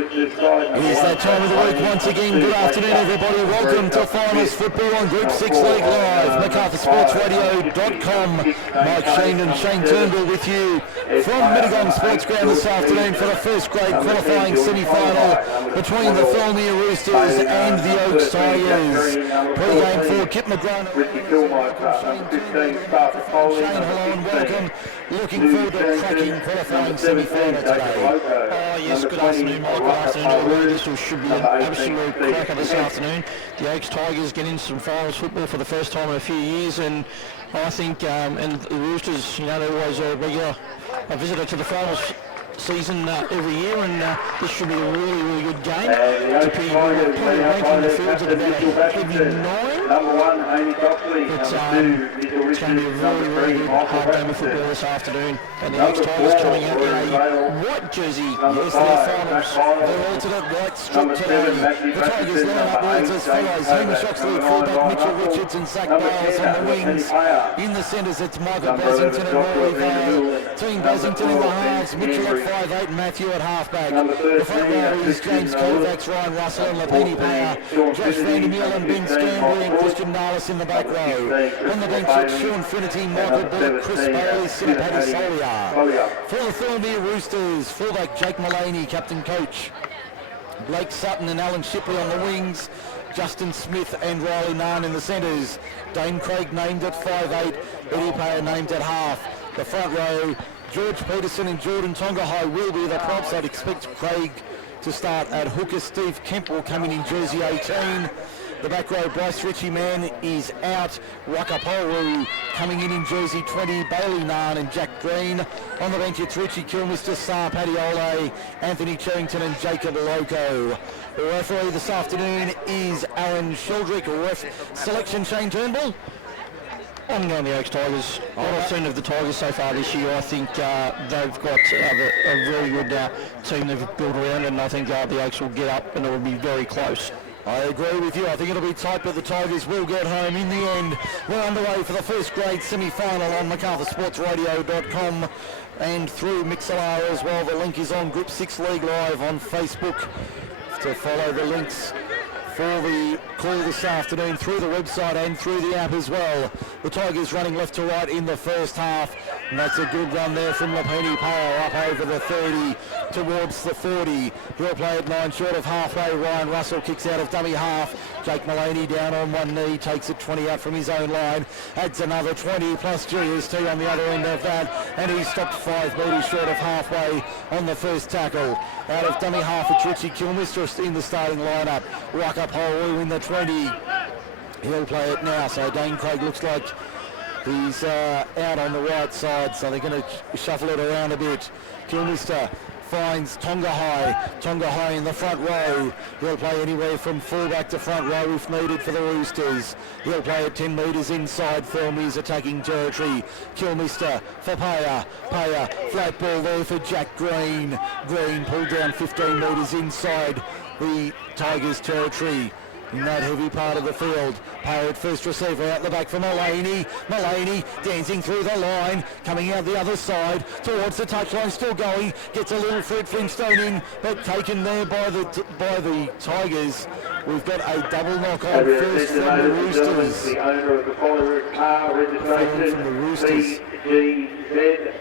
It is that time of the week once again. Good afternoon, everybody. Welcome to Finals Football on Group 6 League Live. MacArthurSportsRadio.com. Mike Shean and Shane Turnbull with you from Mittagong Sports Ground this afternoon for the first grade qualifying semi-final between the Thirlmere Roosters and the Oaks Tigers. Pre-game for Kip McGrath. Shane, hello and welcome. Looking forward to a cracking qualifying semi-final today. Oh yes, good afternoon Mike, good afternoon everybody. This should be an absolute cracker this afternoon. The Oaks Tigers get into some finals football for the first time in a few years, and I think and the Roosters, you know, they're always a visitor to the finals season every year, and this should be a really good game. To be probably ranking the fields at about a heavy 9. It's going to be a really good hard game of football this afternoon. And the Oaks Tigers coming out in a white jersey. Yes, their finals. Their alternate white strip today. The Tigers line up words as follows. Hamish Oxley, fullback, Mitchell Richards and Zach Bales on the wings. In the centres, it's Michael Brasington and Rory Vale. Team Brasington in the halves, Mitchell at 5'8", Matthew at halfback. The front row is James Kovacs, Ryan Russell and Lapini Power. Josh Vandermeer and Ben Scambly and Christian Narlis in the back row. On the bench, it's Sean Finity, Michael Bullock, Chris Bailey, Sinapati Solia. For the Thirlmere Roosters, fullback Jake Mullaney, captain coach. Blake Sutton and Alan Shipley on the wings. Justin Smith and Riley Narn in the centres. Dane Craig named at 5'8", Eddie Payer named at half. The front row, George Peterson and Jordan Tongahai will be the props. I'd expect Craig to start at hooker. Steve Kemp coming in jersey 18. The back row, Bryce Ritchie-Man is out. Wakaporu coming in jersey 20. Bailey Narn and Jack Green. On the bench, it's Richie Kilmister, Saar Padiole, Anthony Cherrington and Jacob Loco. The referee this afternoon is Aaron Sheldrick. Ref selection, Shane Turnbull. I'm going the Oaks Tigers. What I've seen of the Tigers so far this year, I think they've got a very good team they've built around, and I think the Oaks will get up and it will be very close. I agree with you. I think it'll be tight, but the Tigers will get home in the end. We're underway for the first grade semi-final on MacArthurSportsRadio.com and through Mixlr as well. The link is on Group 6 League Live on Facebook. To follow the links for the call this afternoon through the website and through the app as well. The Tigers running left to right in the first half, and that's a good run there from Lapini Power up over the 30 towards the 40. He'll play at 9 short of halfway. Ryan Russell kicks out of dummy half. Jake Mullaney down on one knee, takes it 20 out from his own line, adds another 20 plus GST on the other end of that, and he's stopped 5 metres short of halfway on the first tackle. Out of dummy half, it's Richie Kilmister in the starting lineup. Wakaporu in the 20. He'll play it now, so Dane Craig looks like he's out on the right side, so they're going to shuffle it around a bit. Kilmister finds Tongahai in the front row. He'll play anywhere from fullback to front row if needed for the Roosters. He'll play at 10 metres inside Thirlmere's attacking territory. Kilmister for Payer, flat ball there for Jack Green. Green pulled down 15 metres inside the Tigers territory. In that heavy part of the field, Payer at first receiver out the back for Mullaney. Mullaney dancing through the line, coming out the other side towards the touchline, still going. Gets a little Fred Flintstone in, but taken there by the Tigers. We've got a double knock on first from the Roosters. The owner of the following car registration from the Roosters. BGZ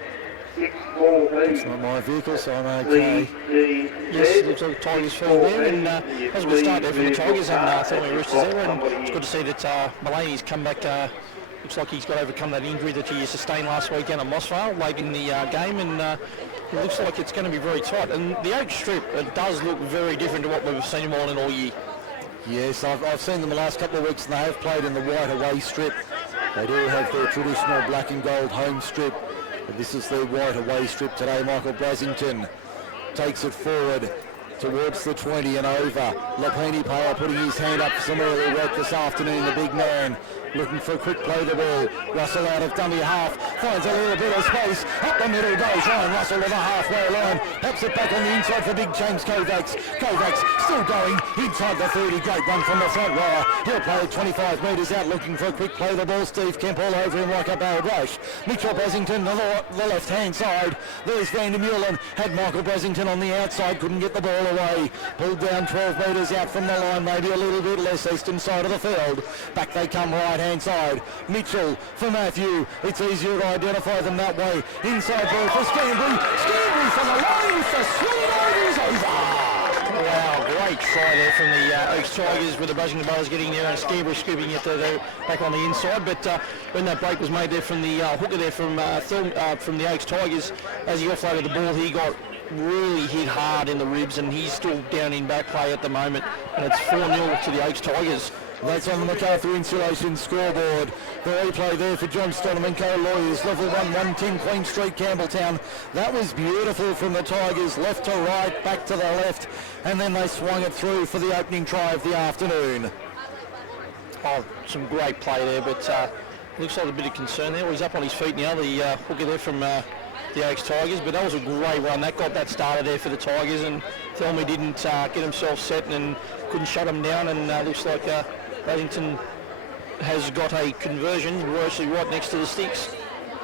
64B. It's not my vehicle, so I'm okay. Yes, looks like the Tigers field there, and as we start there for the Tigers and Thirlmere Roosters there, and it's good to see that Mullaney's come back. Looks like he's got to overcome that injury that he sustained last weekend at Mossvale late in the game, and it looks like it's going to be very tight. And the Oaks strip, it does look very different to what we've seen them all in all year. Yes, I've seen them the last couple of weeks, and they have played in the white away strip. They do have their traditional black and gold home strip, but this is their white away strip today. Michael Brasington takes it forward towards the 20 and over. Lapini Power putting his hand up for some early work this afternoon, the big man. Looking for a quick play the ball. Russell out of dummy half. Finds a little bit of space. Up the middle goes Ryan Russell to the halfway line. Pops it back on the inside for big James Kovacs. Kovacs still going inside the 30. Great run from the front rower. He'll play 25 metres out looking for a quick play the ball. Steve Kemp all over him like a barrel rush. Mitchell Brasington to the left hand side. There's Vandermeulen. Had Michael Brasington on the outside. Couldn't get the ball away. Pulled down 12 metres out from the line, maybe a little bit less eastern side of the field. Back they come right-hand side. Mitchell for Matthew. It's easier to identify them that way. Inside ball for Scambry. Scambry from the line for Sweden. He's over. Wow, great try there from the Oaks Tigers with the Buzzing Brothers getting there and Scambry scooping it back on the inside. But when that break was made there from the hooker there from the Oaks Tigers, as he offloaded the ball, he got really hit hard in the ribs, and he's still down in back play at the moment. And it's 4-0 to the Oaks Tigers. That's on the MacArthur Insulation scoreboard. The replay there for John Stoneman Co. Lawyers, level 1, 110 Queen Street, Campbelltown. That was beautiful from the Tigers, left to right, back to the left, and then they swung it through for the opening try of the afternoon. Oh, some great play there, but looks like a bit of concern there. Well, he's up on his feet now, the hooker there from the Oaks Tigers, but that was a great run. That got that started there for the Tigers, and Thirlmere didn't get himself set and couldn't shut him down, and looks like Basington has got a conversion. We're actually right next to the sticks.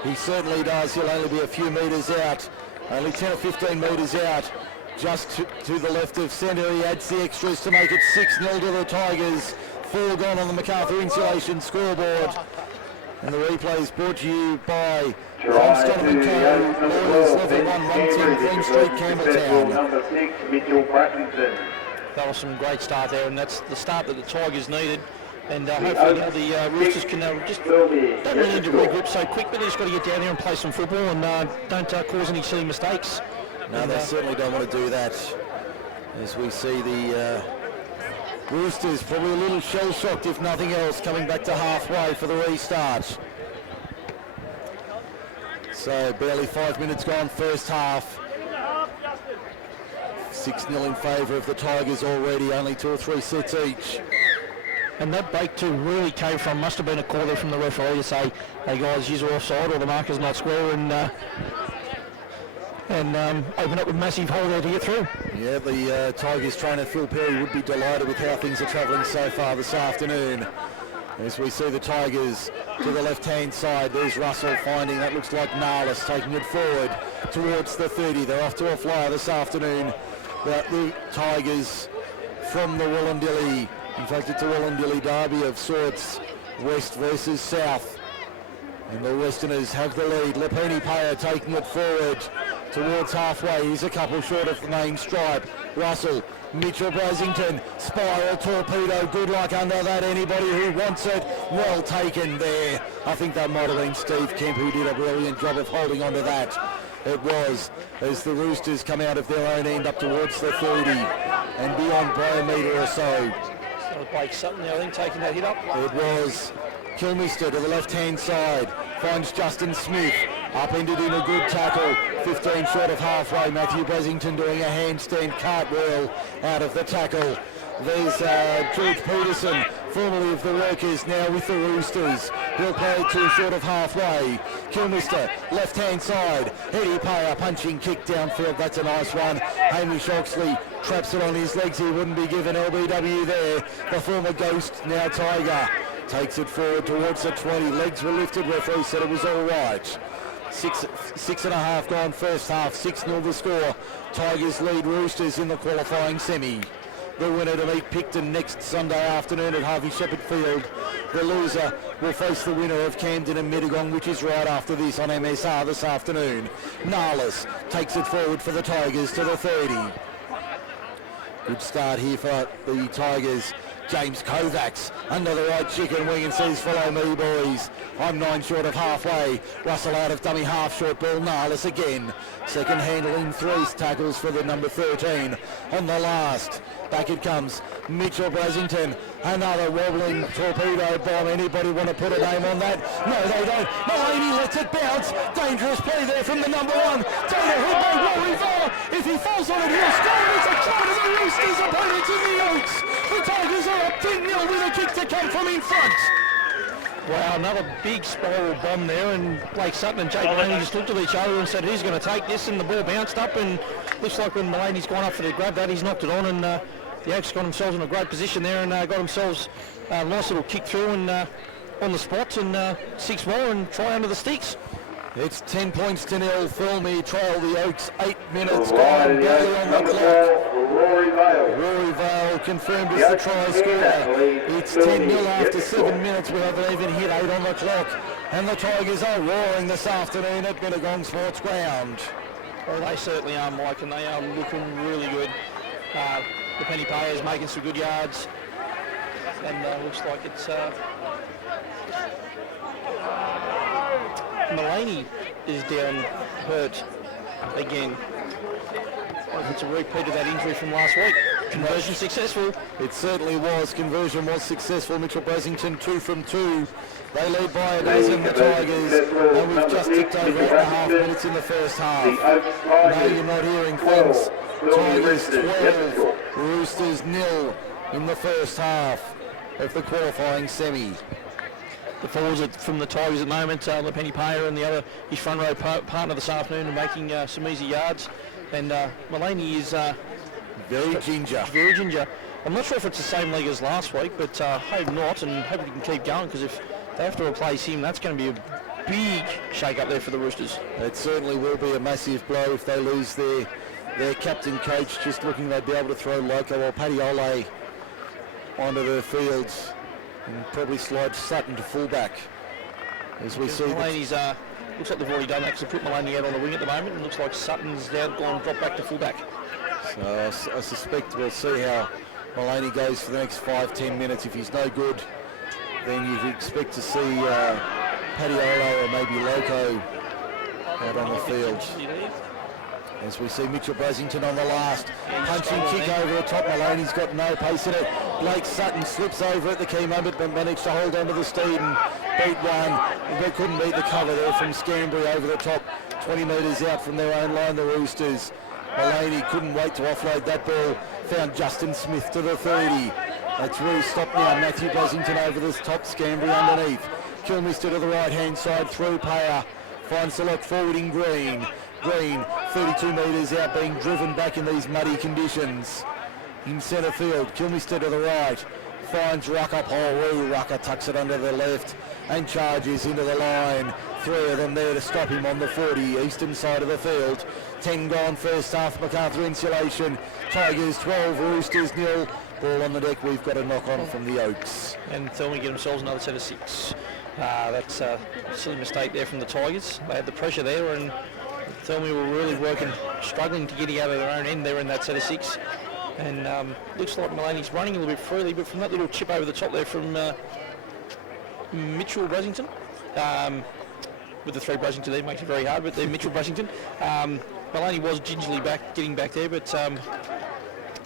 He certainly does. He'll only be a few metres out, only 10 or 15 metres out, just to the left of centre. He adds the extras to make it 6-0 to the Tigers. 4 gone on the MacArthur Insulation scoreboard. And the replay is brought to you by John Stoneman Co. Lawyers, level 1, 110 Queen Street, Campbelltown. Number 6, Mitchell Brackington. That was some great start there, and that's the start that the Tigers needed. And hopefully now the Roosters can just don't really need to regroup so quick, but they just got to get down there and play some football and don't cause any silly mistakes. No, and they certainly don't want to do that. As we see the Roosters probably a little shell-shocked, if nothing else, coming back to halfway for the restart. So barely 5 minutes gone, first half. 6-0 in favour of the Tigers already, only 2 or 3 sets each. And that break too really came from, must have been a call there from the referee to say, hey guys, you're offside or the marker's not square, and open up a massive hole there to get through. Yeah, the Tigers trainer Phil Perry would be delighted with how things are travelling so far this afternoon. As we see the Tigers to the left-hand side, there's Russell finding, that looks like Narlis taking it forward towards the 30. They're off to a flyer this afternoon. The Tigers from the Wollondilly, in fact it's a Wollondilly derby of sorts, west versus south. And the Westerners have the lead. Lepini Paya taking it forward towards halfway. He's a couple short of the main stripe. Russell, Mitchell Brasington, spiral torpedo, good luck under that. Anybody who wants it, well taken there. I think that might have been Steve Kemp who did a brilliant job of holding onto that. It was, as the Roosters come out of their own end up towards the 30 and beyond by a metre or so. Got to break something there, I think, taking that hit up. It was Kilmister to the left-hand side, finds Justin Smith, upended in a good tackle, 15 short of halfway. Matthew Brasington doing a handstand cartwheel out of the tackle. There's George Peterson, formerly of the Workers, now with the Roosters. He'll play 2 short of halfway. Kilmister, left-hand side. Eddie Payer, punching kick downfield. That's a nice one. Hamish Oxley traps it on his legs. He wouldn't be given LBW there. The former Ghost, now Tiger, takes it forward towards the 20. Legs were lifted. Referee said it was all right. 6.5 gone first half. 6-0 the score. Tigers lead Roosters in the qualifying semi. The winner to meet Picton next Sunday afternoon at Harvey Shepherd Field. The loser will face the winner of Camden and Mittagong, which is right after this on MSR this afternoon. Narlis takes it forward for the Tigers to the 30. Good start here for the Tigers. James Kovacs under the right chicken wing and says, follow me boys. I'm 9 short of halfway. Russell out of dummy half short ball. Narlis again. Second handling 3 tackles for the number 13 on the last. Back it comes. Mitchell Brasington. Another wobbling torpedo bomb. Anybody want to put a name on that? No, they don't. Mullaney lets it bounce. Dangerous play there from the number 1. Dana hit by Warrior. If he falls on it, he'll score. It's a try to the Roosters. Opponents in the Oaks. The Tigers are up 10-0 with a kick to come from in front. Wow, another big spiral bomb there, and Blake Sutton and Jake Maloney just looked at each other and said, who's going to take this? And the ball bounced up, and looks like when Maloney's gone up for the grab that, he's knocked it on, and the Oaks got themselves in a great position there, and got themselves a nice little kick through and on the spot, and 6 more and try under the sticks. It's 10 points to 0. Thirlmere trail the Oaks. 8 minutes gone, barely on the clock. Rory Vale. Rory Vale confirmed as the try scorer. It's 10-0 after 7 minutes. We haven't even hit 8 on the clock. And the Tigers are roaring this afternoon at Mittagong Sports Ground. Well, they certainly are, Mike, and they are looking really good. The Penny Payers making some good yards, and looks like it's Mullaney is down hurt again. It's a repeat of that injury from last week. Conversion successful. It certainly was. Conversion was successful. Mitchell Brasington 2 from 2. They lead by a dozen, the Tigers, and we've just ticked over 8.5 minutes in the first half. No, you're not hearing things. Tigers 12, Roosters 0 in the first half of the qualifying semi. The forwards from the Tigers at the moment, Penny Payer and the other, his front row partner this afternoon, are making some easy yards. And Mullaney is very ginger. Very ginger. I'm not sure if it's the same league as last week, but hope not, and hope we can keep going, because if they have to replace him, that's going to be a big shake up there for the Roosters. It certainly will be a massive blow if they lose their captain coach. Just looking, they'd be able to throw Loco or Paddy Ole onto the fields and probably slide Sutton to fullback. As we see, Mullaney's looks like they've already done that, because they put Mullaney out on the wing at the moment, and looks like Sutton's now dropped back to fullback. So I suspect we'll see how Mullaney goes for the next 5-10 minutes. If he's no good, then you'd expect to see Paddy Ole or maybe Loco out on the field. As we see Mitchell Brasington on the last punching kick over the top. Mullaney's got no pace in it. Blake Sutton slips over at the key moment, but managed to hold on to the steed and beat one. They couldn't beat the cover there from Scambry over the top, 20 metres out from their own line, the Roosters. Mullaney couldn't wait to offload that ball. Found Justin Smith to the 30. That's really stopped now. Matthew Brasington over the top, Scambry underneath. Kilmister to the right-hand side, through Payer. Finds the lock forward in Green. Green, 32 metres out, being driven back in these muddy conditions. In centre field, Kilmister to the right. Finds Rucker, Paul Rucker tucks it under the left and charges into the line. 3 of them there to stop him on the 40, eastern side of the field. 10 gone first half, MacArthur insulation. Tigers 12, Roosters 0. Ball on the deck, we've got a knock on from the Oaks. And Thirlmere get themselves another set of 6. That's a silly mistake there from the Tigers. They had the pressure there, and Thirlmere were really struggling to get out of their own end there in that set of 6. And looks like Mullaney's running a little bit freely, but from that little chip over the top there from Mitchell Brasington, with the 3 Brasington there, makes it very hard, but then Mitchell Brasington. Mullaney was gingerly getting back there, but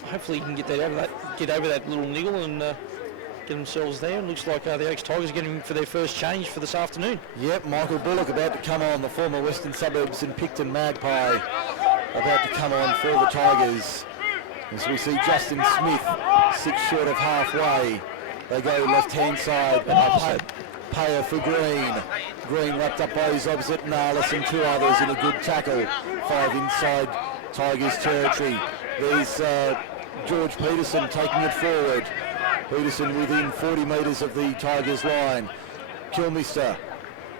hopefully he can get over that little niggle and get themselves there. And looks like the Oaks Tigers are getting for their first change for this afternoon. Yep, Michael Bullock about to come on, the former Western Suburbs and Picton Magpie, about to come on for the Tigers. As we see Justin Smith, 6 short of halfway. They go left-hand side, Payer for Green. Green wrapped up by his opposite, Narlis and 2 others in a good tackle. 5 inside Tigers territory. There's George Peterson taking it forward. Peterson within 40 metres of the Tigers line. Kilmister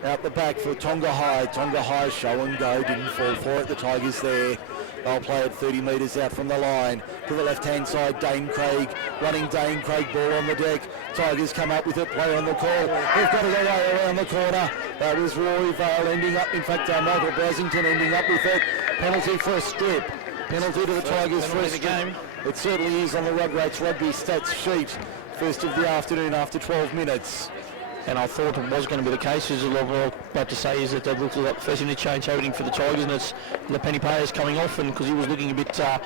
out the back for Tonga High. Tonga High show and go, didn't fall for it. The Tigers there. They'll play it 30 metres out from the line. To the left-hand side, Dane Craig. Running Dane Craig, ball on the deck. Tigers come up with it, play on the call. They've got to go around the corner. That was Rory Vale ending up, in fact, Michael Brasington ending up with it. Penalty for a strip. Penalty to the Tigers for a strip. It certainly is on the Rugrats Rugby stats sheet. First of the afternoon after 12 minutes. And I thought it was going to be the case. As a lot of about to say is that they looked like the first interchange happening for the Tigers, and it's the Penny Payers coming off, and because he was looking a bit tight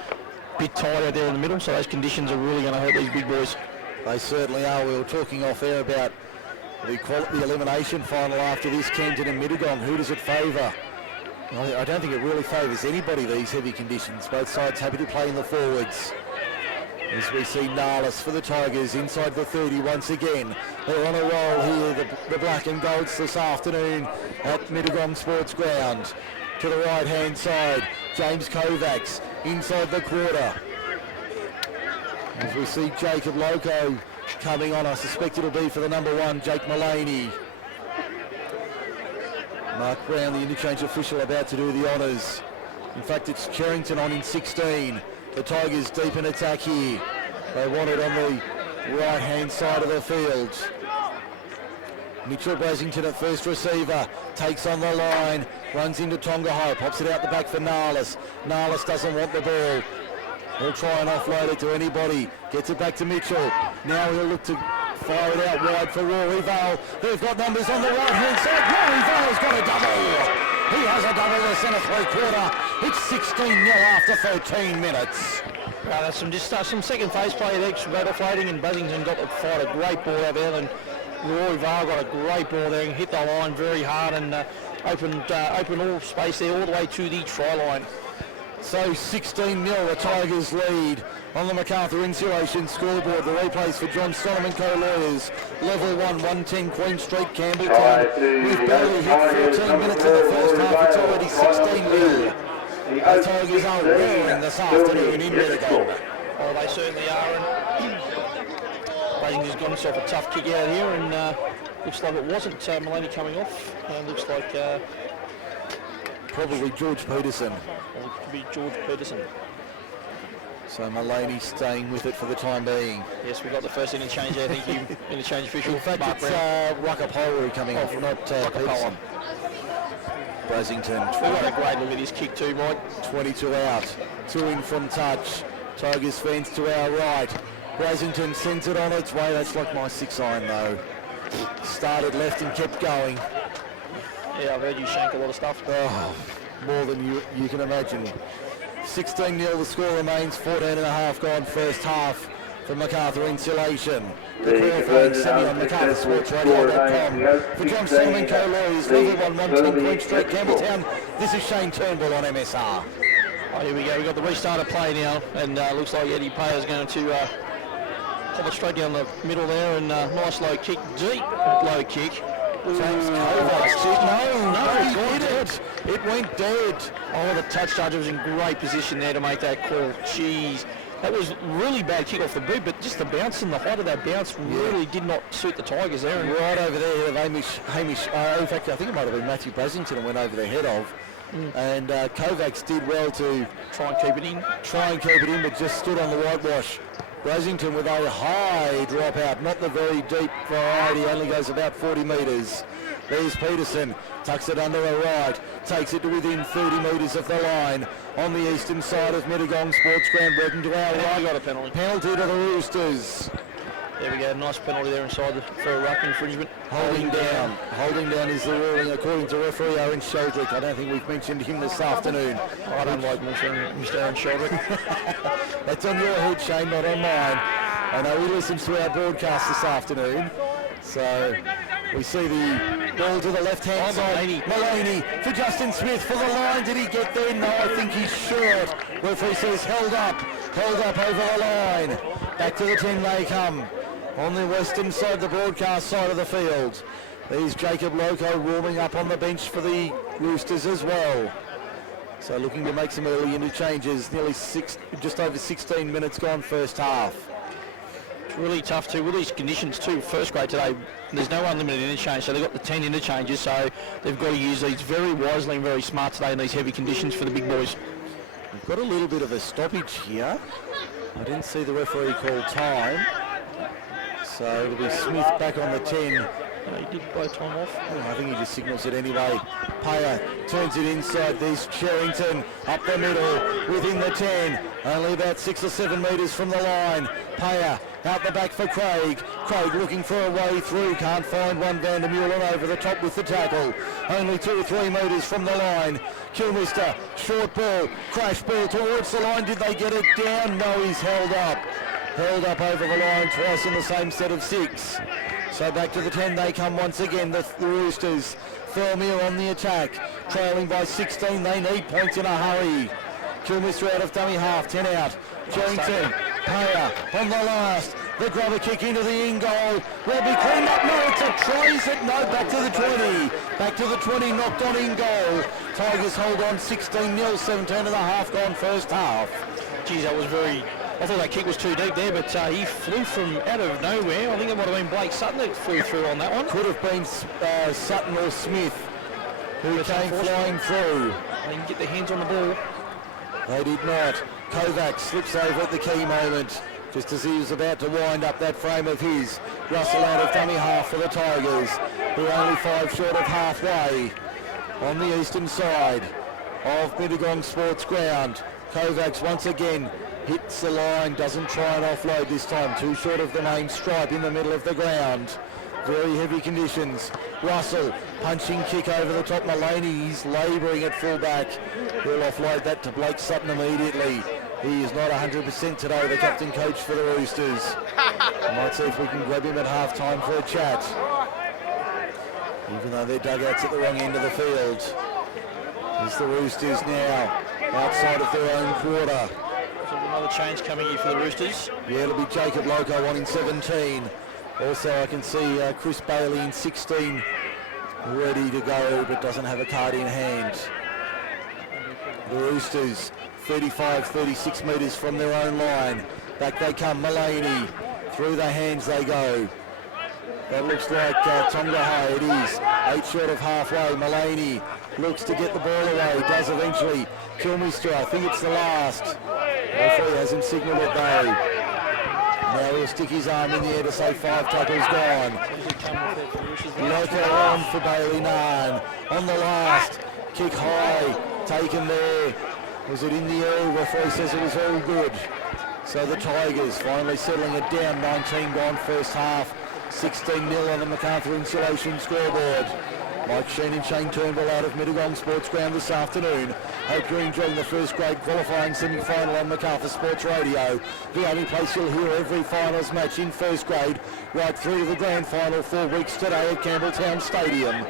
out there in the middle, so those conditions are really going to hurt these big boys. They certainly are. We were talking off air about the elimination final after this, Kenton and Mittagong. Who does it favour? I don't think it really favours anybody, these heavy conditions. Both sides happy to play in the forwards. As we see Narlis for the Tigers inside the 30 once again. They're on a roll here, the black and golds this afternoon at Mittagong Sports Ground. To the right-hand side, James Kovacs inside the quarter. As we see Jacob Loco coming on, I suspect it'll be for the number 1, Jake Mullaney. Mark Brown, the interchange official, about to do the honours. In fact, it's Cherrington on in 16. The Tigers deep in attack here. They want it on the right-hand side of the field. Mitchell Brasington at first receiver, takes on the line, runs into Tonga Hope, pops it out the back for Narlis. Narlis doesn't want the ball. He'll try and offload it to anybody. Gets it back to Mitchell. Now he'll look to fire it out wide for Rory Vale. They've got numbers on the right-hand side. Rory Vale's got a double. He has a double this in a three-quarter. It's 16-0 after 13 minutes. That's some second phase play there, offloading, and Brasington got to fight a great ball out there, and Rory Vale got a great ball there and hit the line very hard and opened all space there all the way to the try line. So 16-0 the Tigers lead on the MacArthur Insulation scoreboard. The replays for John Solomon Co-Lawyers. Level 1, 110 Queen Street, Campbelltown. We've barely hit 14 minutes in the first half. It's already 16-0. The Tigers are roaring this afternoon in Middleton. Oh, they certainly are. And Brasington's got himself a tough kick out here, and looks like it wasn't Mulaney coming off. Looks like probably George Peterson. Or it could be George Peterson. So Mulaney staying with it for the time being. Yes, we got the first interchange there. Thank you, interchange official. In fact, Mark it's Ruckapolru coming off, not Peterson. Brasington. We've got a great look at his kick too, Mike. 22 out, 2 in from touch. Tigers fence to our right. Brasington sends it on its way. That's like my 6-iron though. Started left and kept going. Yeah, I've heard you shank a lot of stuff. Oh, more than you can imagine. 16-0 the score remains, 14.5 gone first half for MacArthur Insulation. The qualifying semi on MacArthurSportsRadio.com. For John Solomon Co-Lawyers, Level 1, 110 Queen Street, Campbelltown. This is Shean Turnbull on MSR. Oh, here we go. We've got the restarter play now, and looks like Eddie Payer's going to pop it straight down the middle there, and nice low kick, deep low kick. James Kovacs. No, he did it. It went dead. Oh, the touch judge was in great position there to make that call. Jeez. That was really bad kick off the boot, but just the bounce and the height of that bounce really did not suit the Tigers there. And right over there, Hamish, in fact, I think it might have been Matthew Brasington and went over the head of. And Kovacs did well to try and keep it in. But just stood on the whitewash. Brasington with a high dropout, not the very deep variety, only goes about 40 metres. There's Peterson, tucks it under the right, takes it to within 30 metres of the line on the eastern side of Mittagong Sports Ground, working to our right. We got a penalty. Penalty to the Roosters. There we go, nice penalty there inside for a ruck infringement. Holding down is the ruling according to referee Aaron Sheldrick. I don't think we've mentioned him this afternoon. I don't like mentioning Mr. Aaron Sheldrick. That's on your head, Shane, not on mine. I know he listens to our broadcast this afternoon. So we see the ball to the left-hand side. Mulaney for Justin Smith for the line. Did he get there? No, I think he's short. Referee says held up over the line. Back to the 10 they come. On the western side, the broadcast side of the field. There's Jacob Loco warming up on the bench for the Roosters as well. So looking to make some early interchanges. Just over 16 minutes gone first half. It's really tough too with these conditions too. First grade today, there's no unlimited interchange, so they've got the 10 interchanges, so they've got to use these very wisely and very smart today in these heavy conditions for the big boys. We've got a little bit of a stoppage here. I didn't see the referee call time. So it'll be Smith back on the 10. He did blow time off. I think he just signals it anyway. Payer turns it inside. There's Cherrington up the middle within the 10. Only about 6 or 7 metres from the line. Payer out the back for Craig. Craig looking for a way through. Can't find one. Van der Meulen over the top with the tackle. Only 2 or 3 metres from the line. Kilmister, short ball, crash ball towards the line. Did they get it down? No, he's held up. Held up over the line twice in the same set of 6. So back to the 10 they come once again, the Roosters. Thirlmere on the attack, trailing by 16. They need points in a hurry. Kilmister out of dummy half, 10 out. Cherrington, Payer on the last. The grubber kick into the in goal. Will be cleaned up. No, it's a try. Is it? No, back to the 20. Back to the 20, knocked on in goal. Tigers hold on 16-0, 17 and a half gone first half. Geez, that was I thought that kick was too deep there, but he flew from out of nowhere. I think it might have been Blake Sutton that flew through on that one. Could have been Sutton or Smith who came flying through. They didn't get their hands on the ball. They did not. Kovac slips over at the key moment, just as he was about to wind up that frame of his. Russell out of dummy half for the Tigers, who are only 5 short of halfway on the eastern side of Mittagong Sports Ground. Kovacs once again hits the line, doesn't try and offload this time, 2 short of the main stripe in the middle of the ground. Very heavy conditions. Russell, punching kick over the top. Mullaney, he's labouring at fullback. He'll offload that to Blake Sutton immediately. He is not 100% today, the captain coach for the Roosters. Might see if we can grab him at half-time for a chat. Even though their dugout's at the wrong end of the field. It's the Roosters now outside of their own quarter. So another change coming here for the Roosters. Yeah, it'll be Jacob Loco on in 17. Also, I can see Chris Bailey in 16 ready to go, but doesn't have a card in hand. The Roosters 35-36 metres from their own line. Back they come, Mullaney. Through the hands they go. That looks like Tonga High. It is 8 short of halfway. Mullaney looks to get the ball away. Does eventually. Kilmister, I think it's the last. Referee hasn't signalled it though. Now he'll stick his arm in the air to say 5 tackles gone. Loco on for Bailey Narn. On the last. Kick high. Taken there. Was it in the air? Referee says it was all good. So the Tigers finally settling it down. 19 gone first half. 16-0 on the MacArthur Insulation scoreboard. Mike Shean and Shane Turnbull out of Mittagong Sports Ground this afternoon. Hope you're enjoying the first grade qualifying semi-final on MacArthur Sports Radio. The only place you'll hear every finals match in first grade, right through to the grand final 4 weeks today at Campbelltown Stadium.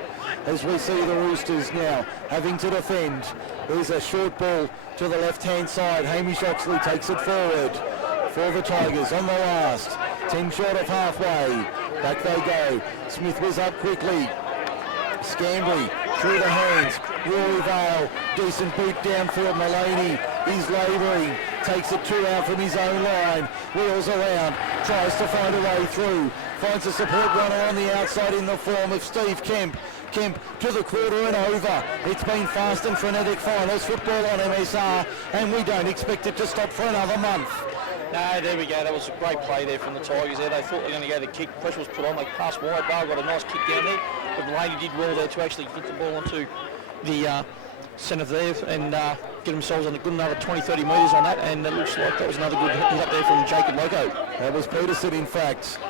As we see the Roosters now having to defend. There's a short ball to the left-hand side. Hamish Oxley takes it forward for the Tigers on the last. 10 short of halfway. Back they go. Smith was up quickly. Scambry through the hands. Rory Vale, decent boot downfield. Mullaney is labouring. Takes it 2 out from his own line. Wheels around. Tries to find a way through. Finds a support runner on the outside in the form of Steve Kemp. Kemp to the quarter and over. It's been fast and frenetic finals football on MSR, and we don't expect it to stop for another month. No, there we go. That was a great play there from the Tigers there. They thought they were going to go to kick. Pressure was put on. They passed wide. Bale got a nice kick down there. But Mullaney did well there to actually get the ball onto the centre there and get themselves on a good another 20-30 metres on that. And it looks like that was another good hit up there from Jacob Loco. That was Peterson, in fact.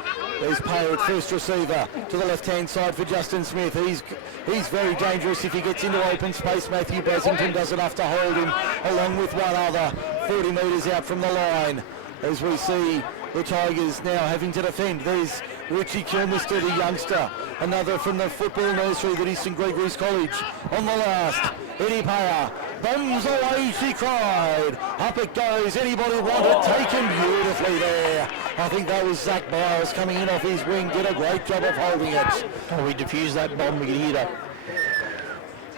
There's Payer at first receiver to the left-hand side for Justin Smith. He's very dangerous if he gets into open space. Matthew Brasington does enough to hold him, along with one other 40 metres out from the line. As we see the Tigers now having to defend. There's Richie Kilmister, the youngster. Another from the football nursery at St Gregory's College. On the last, Eddie Payer. Bombs away, she cried. Up it goes. Anybody want it? Taken beautifully there. I think that was Zach Biles coming in off his wing. Did a great job of holding it. Oh, we diffused that bomb. We could hear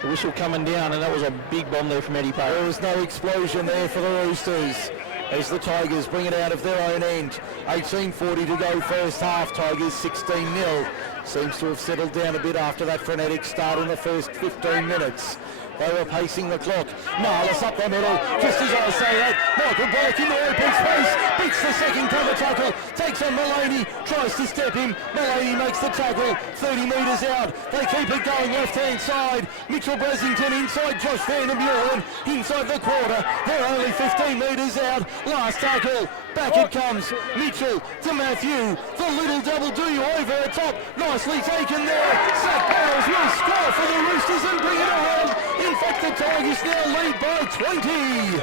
the whistle coming down, and that was a big bomb there from Eddie Payer. There was no explosion there for the Roosters as the Tigers bring it out of their own end. 18:40 to go first half. Tigers 16-0. Seems to have settled down a bit after that frenetic start in the first 15 minutes. They were pacing the clock. Marlis up the middle. Just as I say that, Michael Blake into open space. Beats the second cover tackle. Takes on Mullaney. Tries to step him. Mullaney makes the tackle. 30 metres out. They keep it going left-hand side. Mitchell Brasington inside Josh Van der Buren. Inside the quarter. They're only 15 metres out. Last tackle. Back it comes. Mitchell to Matthew. The little double do over the top. Nicely taken there. Zach Bales will score for the Roosters and bring it around. In fact, the Tigers now lead by 20.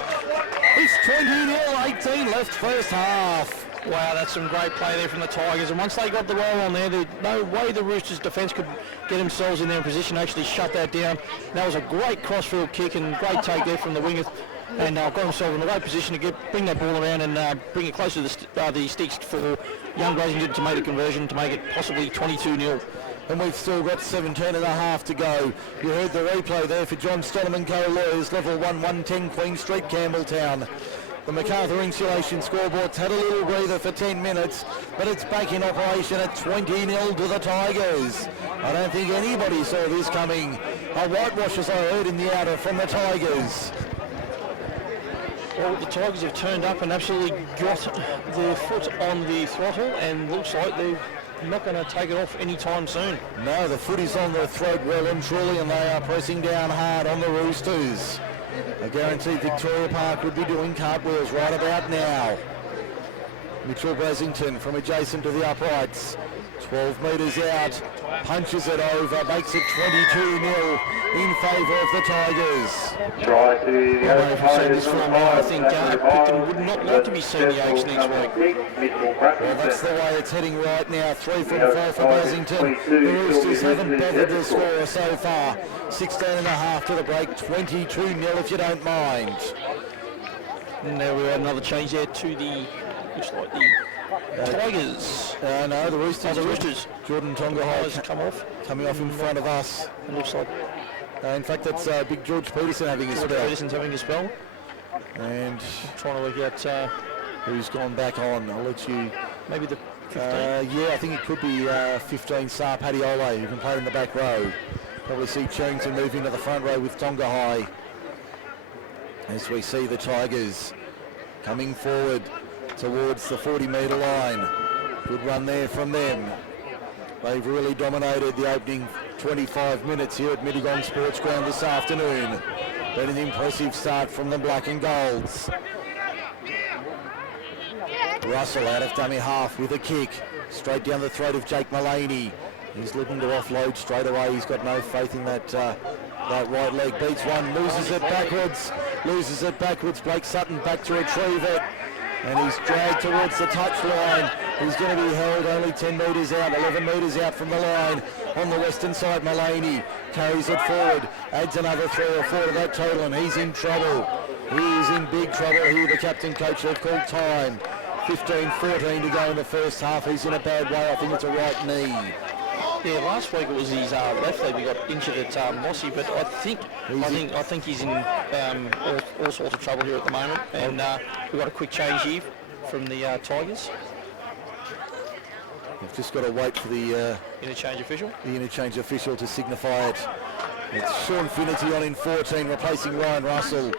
It's 20-0, 18 left first half. Wow, that's some great play there from the Tigers. And once they got the roll on there, there's no way the Roosters' defence could get themselves in their position to actually shut that down. That was a great crossfield kick and great take there from the wingers. And got themselves in the right position to bring that ball around and bring it closer to the sticks for young Brasington to make the conversion to make it possibly 22-0. And we've still got 17 and a half to go. You heard the replay there for John Stoneman Co. Lawyers, level 1, 110 Queen Street, Campbelltown. The MacArthur Insulation scoreboard's had a little breather for 10 minutes, but it's back in operation at 20-0 to the Tigers. I don't think anybody saw this coming. A whitewash, as I heard in the outer, from the Tigers. Well, the Tigers have turned up and absolutely got their foot on the throttle, and looks like they're not going to take it off anytime soon. No, the foot is on the throat well and truly, and they are pressing down hard on the Roosters. I guarantee Victoria Park would be doing cartwheels right about now. Mitchell Brasington from adjacent to the uprights. 12 metres out, punches it over, makes it 22-0 in favour of the Tigers. Try to the If you see this film now, I think Picton would not like to be seeing the Oaks next week. Well, that's the way it's heading right now. 3 from 4 for Brasington. The Roosters haven't bothered to score so far. 16.5 to the break, 22-0 if you don't mind. And there we have another change there to the, looks like the Tigers. No, the Roosters. Oh, the Roosters. Jordan Tonga Has come off. coming off in front of us. It looks like In fact, that's Big George Peterson having a spell. Peterson's having a spell. And Trying to work out who's gone back on? I'll let you... maybe the 15. Yeah, I think it could be 15 Sar Padiole, who can play in the back row. Probably see Cherrington move into the front row with Tonga High. As we see the Tigers coming forward towards the 40-metre line. Good run there from them. They've really dominated the opening 25 minutes here at Mittagong Sports Ground this afternoon. But an impressive start from the Black and Golds. Russell out of dummy half with a kick. Straight down the throat of Jake Mullaney. He's looking to offload straight away. He's got no faith in that right leg. Beats one, loses it backwards. Blake Sutton back to retrieve it. And he's dragged towards the touchline. He's going to be held only 10 metres out, 11 metres out from the line. On the western side, Mullaney carries it forward, adds another 3 or 4 to that total, and he's in trouble. He is in big trouble here. The captain coach have called time. 15-14 to go in the first half. He's in a bad way. I think it's a right knee. Yeah, last week it was his left leg. He got injured at Mossy, but I think he's in all sorts of trouble here at the moment. And we've got a quick change here from the Tigers. We've just got to wait for the Interchange official. The interchange official to signify it. It's Sean Finnerty on in 14, replacing Ryan Russell.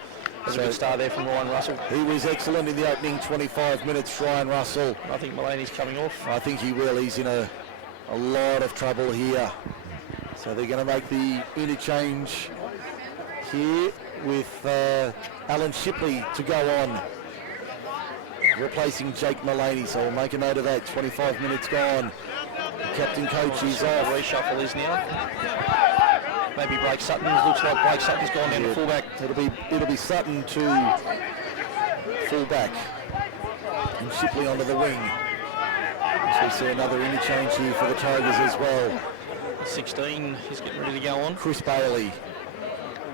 There's a good start there from Ryan Russell. He was excellent in the opening 25 minutes, Ryan Russell. I think Mullaney's coming off. I think he will. He's in a lot of trouble here. So they're going to make the interchange here with Alan Shipley to go on, replacing Jake Mullaney. So we'll make a note of that. 25 minutes gone. The captain coach is off. The reshuffle is now. Maybe Blake Sutton. Looks like Blake Sutton's gone down to fullback. It'll be Sutton to fullback and Shipley onto the wing. So we see another interchange here for the Tigers as well. 16, he's getting ready to go on. Chris Bailey.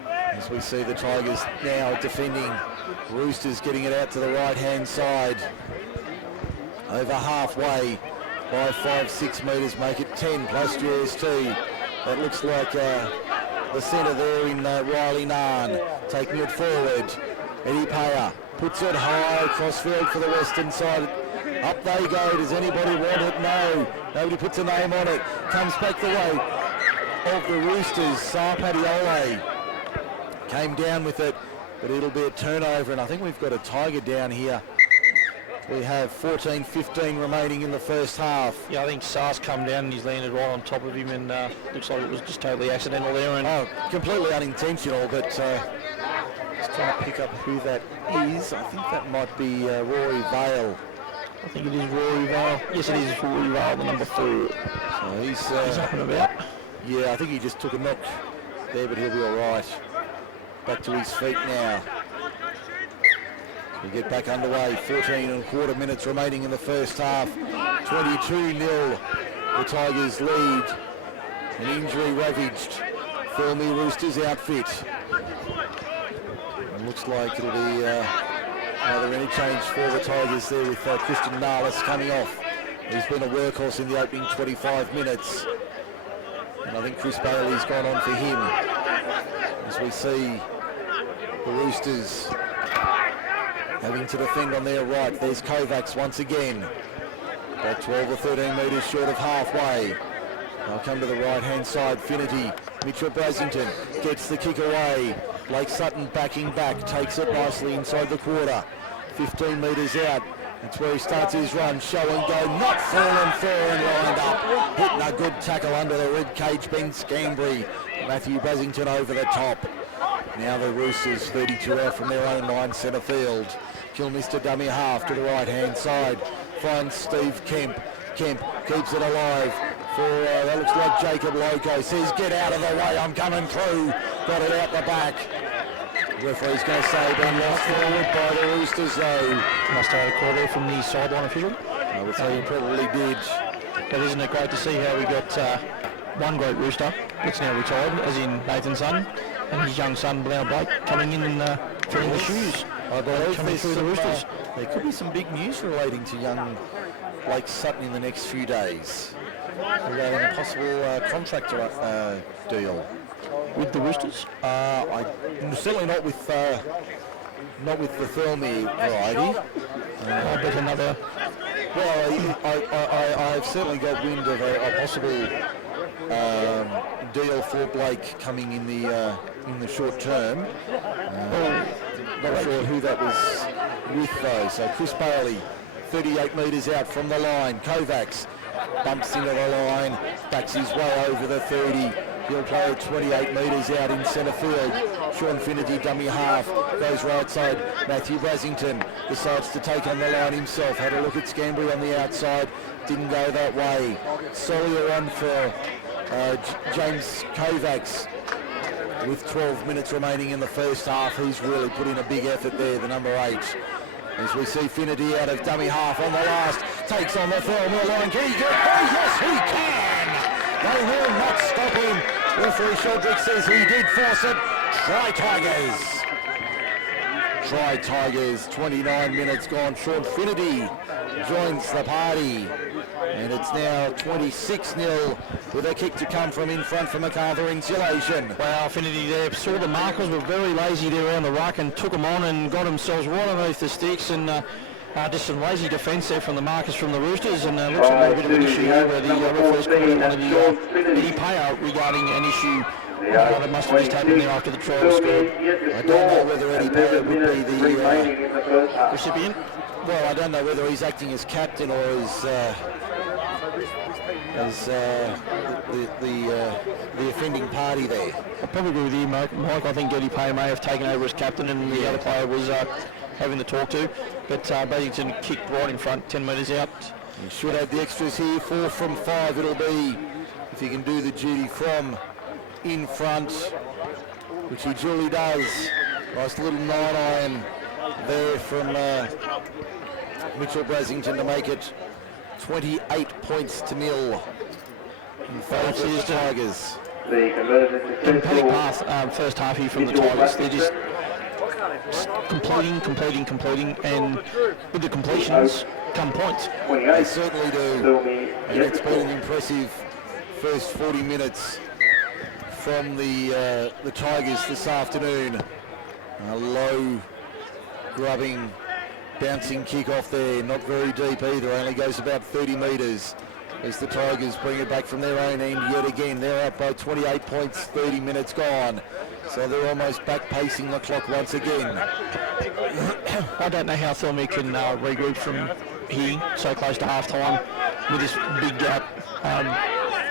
As we see the Tigers now defending. Roosters getting it out to the right-hand side. Over halfway by 5-6 metres, make it 10 plus GST. That looks like the centre there in Riley Narn. Taking it forward. Eddie Payer puts it high crossfield for the western side. Up they go. Does anybody want it? No. Nobody puts a name on it. Comes back the way of the Roosters. Sar Padiole came down with it, but it'll be a turnover, and I think we've got a Tiger down here. We have 14-15 remaining in the first half. Yeah, I think Sar's come down and he's landed right on top of him, and looks like it was just totally accidental there. And completely unintentional, but just trying to pick up who that is. I think that might be Rory Vale. I think it is Rory Vale. Yes, it is Rory Vale, the number 4. So he's up and about. Yeah, I think he just took a knock there, but he'll be all right. Back to his feet now. We get back underway. 14.25 minutes remaining in the first half. 22-0. The Tigers lead. An injury ravaged Thirlmere Roosters outfit. It looks like it'll be another interchange for the Tigers there with Christian Narlis coming off. He's been a workhorse in the opening 25 minutes. And I think Chris Bailey's gone on for him. As we see the Roosters having to defend on their right. There's Kovacs once again. About 12 or 13 metres short of halfway. They'll come to the right-hand side. Finnerty. Mitchell Brasington gets the kick away. Blake Sutton backing back, takes it nicely inside the quarter. 15 metres out. That's where he starts his run. Show and go, not fallen fair and lined up. Hitting a good tackle under the rib cage, Ben Scambry. Matthew Basington over the top. Now the Roosters 32 out from their own line, centre field. Kilmister dummy half to the right-hand side. Finds Steve Kemp. Kemp keeps it alive for, that looks like Jacob Loco. Says, get out of the way, I'm coming through. Got it out the back. Referee's going to say been lost forward by the Roosters though. Must have had a call there from the sideline official. I would say he probably did. But isn't it great to see how we got one great Rooster that's now retired, as in Nathan Sutton, and his young son, Blau Blake, coming in and filling the shoes. I believe coming through the Roosters. There could be some big news relating to young Blake Sutton in the next few days. Regarding a possible contract deal. With the Roosters? Certainly not with the Thirlmere variety. I bet another. Well, I've certainly got wind of a possible deal for Blake coming in the short term. Not sure who that was with though. So Chris Bailey, 38 metres out from the line. Kovacs bumps into the line, backs his way over the 30. He'll play at 28 metres out in centre field. Sean Finnerty, dummy half, goes right side. Matthew Brasington decides to take on the line himself. Had a look at Scambry on the outside, didn't go that way. Solier on for James Kovacs. With 12 minutes remaining in the first half, he's really put in a big effort there, the number 8. As we see Finnerty out of dummy half on the last, takes on the Thirlmere line. Can he get there? Yes, he can! They will not stop him. Referee Sheldrick says he did force it. Try Tigers. Try Tigers, 29 minutes gone. Sean Finnerty joins the party. And it's now 26-0 with a kick to come from in front for MacArthur Insulation. Wow, Finnerty there saw the markers were very lazy there around the ruck and took them on and got themselves right underneath the sticks, and just some lazy defence there from the markers from the Roosters, and looks like a bit of an issue here where the referee's calling one of the Eddie Payer regarding an issue that must have just happened there after the trial was scored. I don't know whether Eddie Payer would be the recipient. Well, I don't know whether he's acting as captain or as the offending party there. I'll probably agree with you, Mike. I think Eddie Payer may have taken over as captain, and the other player was having the talk to. But Basington kicked right in front, 10 metres out. He should have the extras here. 4 from 5 it'll be if he can do the duty from in front, which he duly does. Nice little 9-iron there from Mitchell Brasington to make it 28 points to 0 in favour of the Tigers. Compelling path first half here from the Tigers. They're just completing, and with the completions come points. They certainly do, and it's been an impressive first 40 minutes from the Tigers this afternoon. A low grubbing bouncing kick off there, not very deep either, only goes about 30 metres as the Tigers bring it back from their own end yet again. They're up by 28 points, 30 minutes gone. So they're almost back pacing the clock once again. I don't know how Thirlmere can regroup from here so close to half-time with this big gap.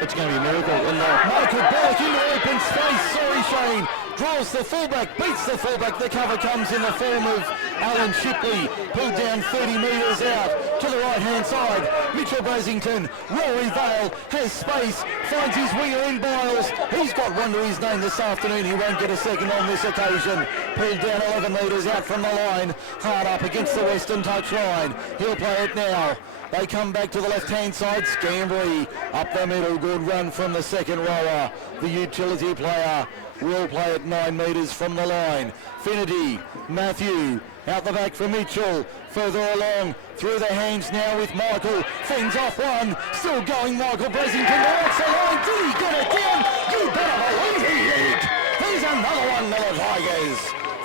It's going to be a miracle. And Michael Bullock into open space. Sorry, Shane. Draws the fullback, beats the fullback. The cover comes in the form of Alan Shipley, pulled down 30 metres out to the right-hand side. Mitchell Brasington, Rory Vale has space, finds his winger in Biles. He's got one to his name this afternoon. He won't get a second on this occasion. Pulled down 11 metres out from the line, hard up against the western touch line. He'll play it now. They come back to the left-hand side. Scambry up the middle. Good run from the second rower. The utility player will play at 9 metres from the line. Finnerty, Matthew, out the back for Mitchell. Further along, through the hands now with Michael. Fends off one. Still going, Michael Brasington towards the line. Did he get it down? You better believe he did. There's another one to the Tigers.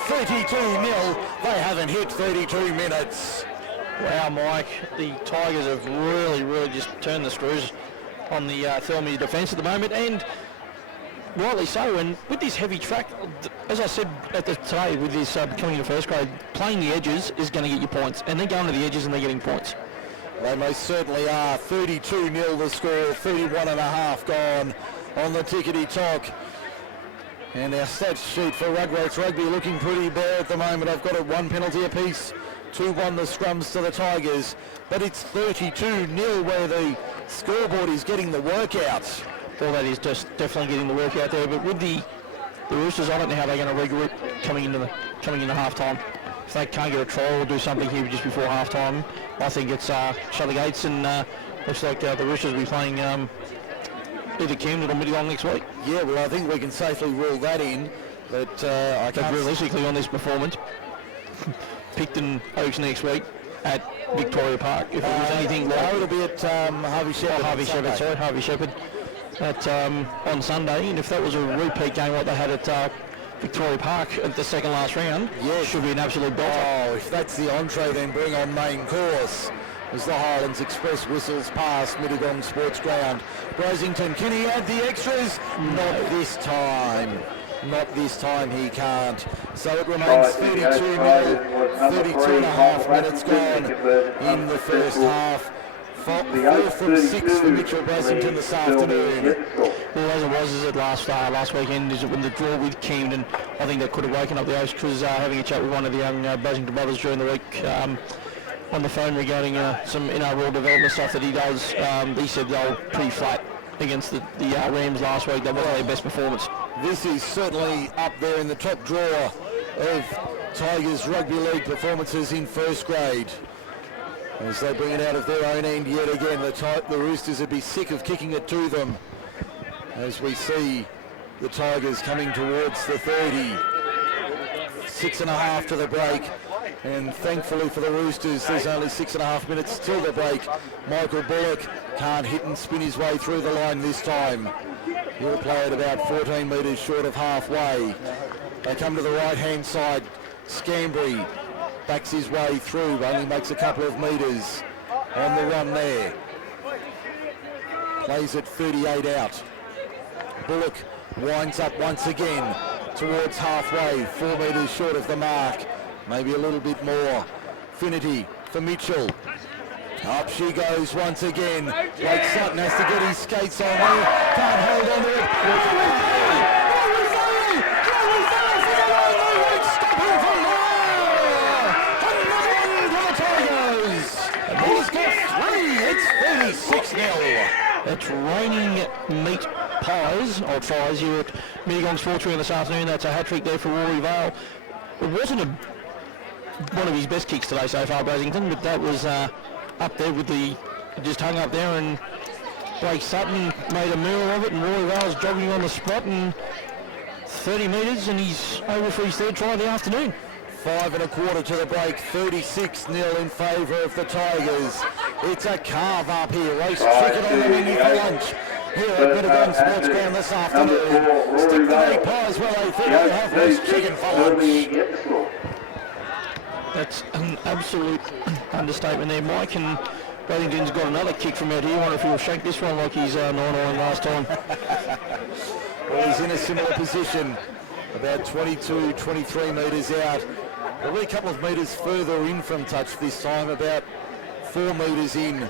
32-0. They haven't hit 32 minutes. Wow, Mike, the Tigers have really just turned the screws on the Thirlmere defence at the moment, and rightly so, and with this heavy track, as I said today, with this coming into first grade, playing the edges is going to get you points, and they're going to the edges and they're getting points. They most certainly are. 32-0 the score, 31.5 gone on the tickety-tock. And our stats sheet for Rugrats Rugby looking pretty bare at the moment. I've got it 1 penalty apiece, 2-1 the scrums to the Tigers, but it's 32-0 where the scoreboard is getting the workout. Well, that is just definitely getting the work out there, but with the Roosters, I don't know how they're going to regroup coming into half-time. If they can't get a try or do something here just before half-time, I think it's shut the gates, and looks like the Roosters will be playing either Camden or Middlong next week. Yeah, well, I think we can safely rule that in, but I can't... But realistically, on this performance, Picton Oaks next week at Victoria Park. If it was anything like... No, it'll be at Harvey Shepherd. Harvey Shepherd. On Sunday, and if that was a repeat game like they had at Victoria Park at the second last round, it should be an absolute belter. Oh, if that's the entree, then bring on main course. As the Highlands Express whistles past Middlong Sports Ground. Brasington, can he add the extras? Not this time. Not this time, he can't. So it remains 32-0, 32 and a half minutes gone in the first half. 4 from 6 for Mitchell Brasington this afternoon. Well, as it was last weekend, is it when the draw with Camden, I think that could have woken up the Oaks, because having a chat with one of the young Brasington brothers during the week on the phone regarding some NRL development stuff that he does, he said they were pretty flat against the Rams last week. That wasn't their best performance. This is certainly up there in the top drawer of Tigers Rugby League performances in first grade. As they bring it out of their own end yet again, the Roosters would be sick of kicking it to them. As we see the Tigers coming towards the 30. 6.5 to the break. And thankfully for the Roosters, there's only 6.5 minutes till the break. Michael Bullock can't hit and spin his way through the line this time. He'll play at about 14 metres short of halfway. They come to the right-hand side. Scambry backs his way through, only makes a couple of metres on the run there. Plays at 38 out. Bullock winds up once again towards halfway, 4 metres short of the mark, maybe a little bit more. Finity for Mitchell. Up she goes once again. Blake Sutton has to get his skates on there. Can't hold on to it. It's 36-0. It's raining meat pies, or tries, here at Middlong Sports Room this afternoon. That's a hat-trick there for Rory Vale. It wasn't one of his best kicks today so far, Brasington, but that was up there with the... just hung up there, and Blake Sutton made a meal of it, and Rory Vale's jogging on the spot, and 30 metres, and he's over for his third try of the afternoon. 5.25 to the break, 36-0 in favour of the Tigers. It's a carve up here. Roast chicken on the menu for lunch here at Middlong Sports Ground this afternoon. Stick the meat pies well, they think they'll have roast chicken for lunch. That's an absolute understatement there, Mike, and Brasington's got another kick from out here. I wonder if he'll shake this one like he's 9-9 last time. Well, he's in a similar position, about 22, 23 metres out. Probably a couple of metres further in from touch this time, about 4 metres in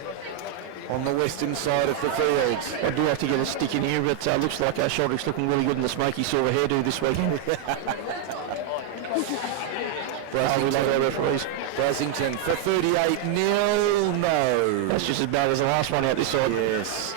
on the western side of the field. I do have to get a stick in here, but looks like our Sheldrick's looking really good in the smoky silver hairdo this weekend. We love our referees. Brasington for 38-0, no. That's just as bad as the last one out this side. Yes.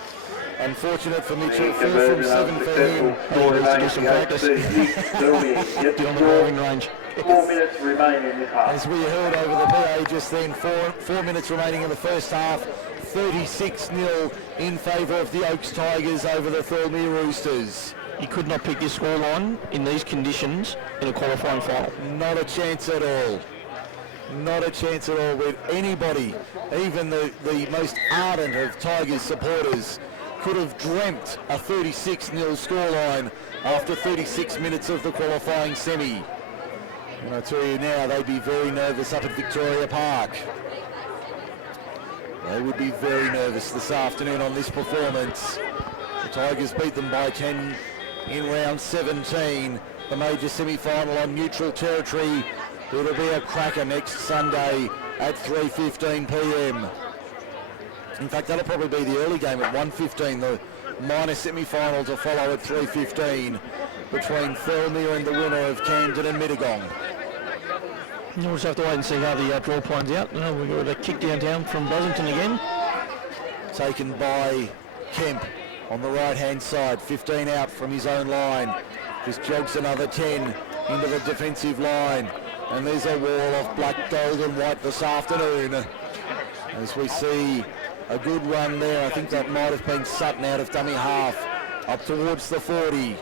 Unfortunate for Mitchell, 4 from 7 for him. He needs to do some practice. Get on the bowling range. 4 minutes remaining in this half. As we heard over the PA just then, 4 minutes remaining in the first half, 36-0 in favour of the Oaks Tigers over the Thirlmere Roosters. You could not pick this scoreline in these conditions in a qualifying final. Not a chance at all. Not a chance at all with anybody, even the most ardent of Tigers supporters, could have dreamt a 36-0 scoreline after 36 minutes of the qualifying semi. And I tell you now, they'd be very nervous up at Victoria Park. They would be very nervous this afternoon on this performance. The Tigers beat them by 10 in round 17, the major semi-final on neutral territory. It'll be a cracker next Sunday at 3:15 p.m. In fact, that'll probably be the early game at 1:15. The minor semi-final to follow at 3:15 between Thirlmere and the winner of Camden and Mittagong. We'll just have to wait and see how the draw plans out. We've got a kick downtown from Pleasanton again. Taken by Kemp on the right-hand side, 15 out from his own line. Just jogs another 10 into the defensive line. And there's a wall of black, gold and white this afternoon. As we see a good run there. I think that might have been Sutton out of dummy half up towards the 40.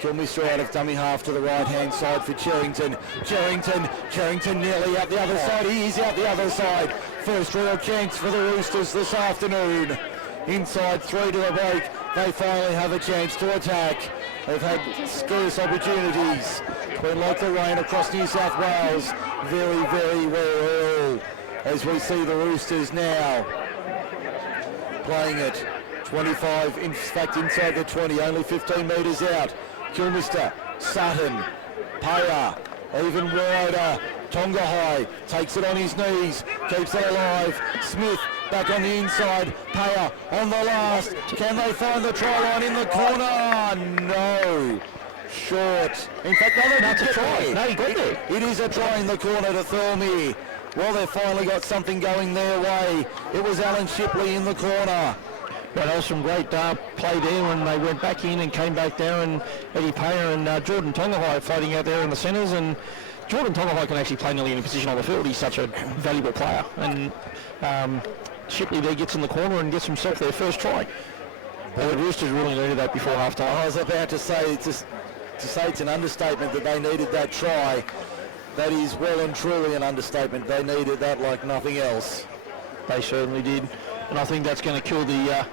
Kilmister out of dummy half to the right-hand side for Cherrington. Cherrington nearly out the other side. He is out the other side. First real chance for the Roosters this afternoon. Inside 3 to the break. They finally have a chance to attack. They've had scarce opportunities. It's been like the rain across New South Wales. Very, very well. As we see the Roosters now playing it. 25, in fact inside the 20, only 15 metres out. Kilmister, Sutton, Paya, even wider. Tonga High takes it on his knees, keeps it alive. Smith back on the inside. Paya on the last. Can they find the try line in the corner? No. Short. In fact, no, that's a try. No, he got there. It is a try in the corner to Thirlmere. Well, they've finally got something going their way. It was Alan Shipley in the corner. But that was some great play there when they went back in and came back down, and Eddie Payer and Jordan Tongahai floating out there in the centres, and Jordan Tongahai can actually play nearly any position on the field. He's such a valuable player, and Shipley there gets in the corner and gets himself their first try. But the Roosters really needed that before half-time. I was about to say, it's an understatement that they needed that try. That is well and truly an understatement. They needed that like nothing else. They certainly did, and I think that's going to kill the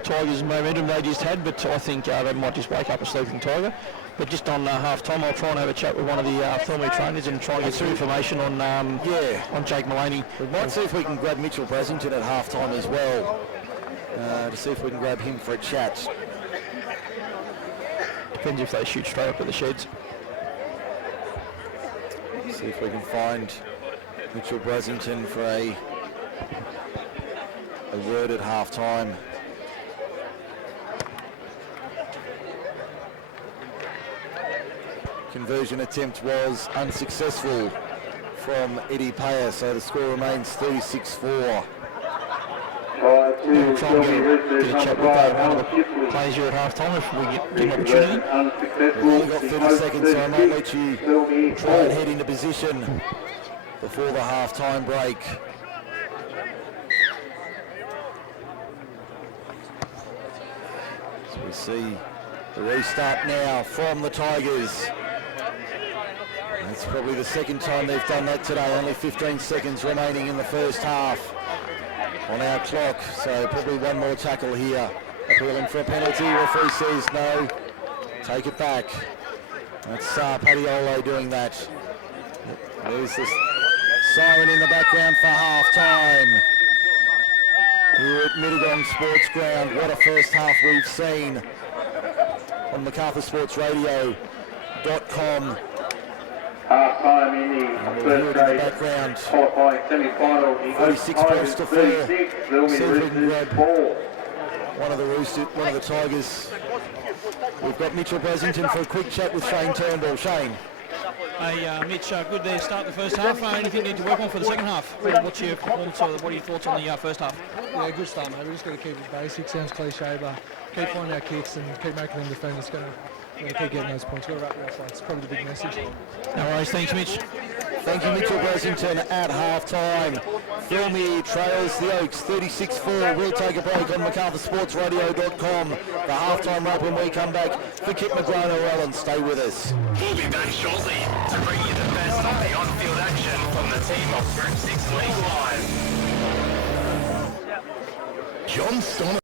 Tigers' momentum they just had, but I think they might just wake up a sleeping Tiger. But just on half-time, I'll try and have a chat with one of the Thirlmere trainers and try and get some information on Jake Mullaney. We might see if we can grab Mitchell Brasington at half-time as well, to see if we can grab him for a chat. Depends if they shoot straight up at the sheds. See if we can find Mitchell Brasington for a word at half-time. Conversion attempt was unsuccessful from Eddie Payer, so the score remains 36-4. We'll try and get a chat with one of the players here at half-time if we get an opportunity. We've only got 30 seconds, so I might let you try and head into position before the half-time break. So we see the restart now from the Tigers. That's probably the second time they've done that today. Only 15 seconds remaining in the first half on our clock, so probably one more tackle here. Appealing for a penalty. Referee says no. Take it back. That's Paddy Ole doing that. There's the siren in the background for half-time here at Mittagong Sports Ground. What a first half we've seen on MacArthurSportsRadio.com. Half-time in the first grade background. Qualifying semi-final. 46 points to 4. Roosters 4. One of the Tigers. We've got Mitchell Brasington for a quick chat with Shane Turnbull. Shane. Hey, Mitch, good there. Start the first half. Anything you need to work on for the second half? What's your performance, or what are your thoughts on the first half? Yeah, good start, mate. We just got to keep it basic. Sounds cliche, but keep finding our kicks and keep making them defend. It's going to keep getting those points. Got to wrap it up. It's probably the big message. No worries. Thanks, Mitch. Thank you, Mitchell Brasington at half-time. Thirlmere trails the Oaks 36-4. We'll take a break on MacArthurSportsRadio.com. The half-time wrap when we come back. For Kit McGrath-Ellen, stay with us. We'll be back shortly to bring you the best of the on-field action from the team of Group 6 League Live. John Stoner.